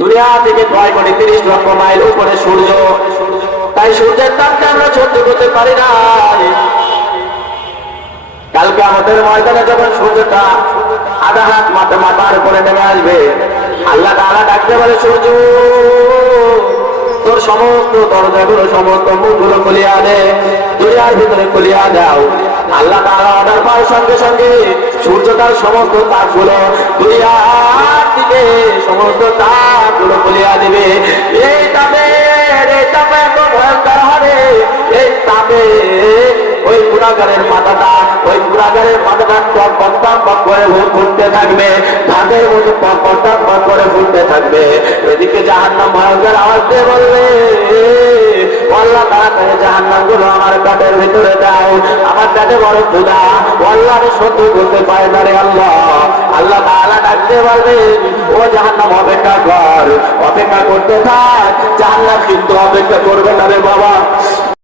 দুনিয়া থেকে ছয় কোটি তিরিশ লক্ষ মাইল উপরে সূর্য। তাই সূর্যের তাপকে আমরা সহ্য করতে পারি না। কালকে আমাদের ময়দানে যখন সূর্যটা আধা হাত মাথা মাথার উপরে নেমে আসবে, আল্লাহ তাআলা ডাকতে পারে সূর্য, তোর সমস্ত দরজাগুলো, সমস্ত মুখগুলো খুলিয়া দে, দুনিয়ার ভিতরে খুলিয়া দাও। আল্লাহ তাআলা অর্ডার পাওয়ার সঙ্গে সঙ্গে সূর্য তার সমস্ত তাপগুলো দুনিয়ার দিকে, সমস্ত এই ওই গুণাগারের মাথাটা, ওই গুণাগারের মাথাটা করে ফুটতে থাকবে। পট্টাম পক করে ফুটতে থাকবে। এদিকে জাহান্নাম ভয়ঙ্কর আওয়াজ দিয়ে বলবে আমার আল্লাহ আল্লাহ। ও অপেক্ষা কর। অপেক্ষা করতে থাক। জাহান্নাম কিন্তু অপেক্ষা করবে না রে বাবা।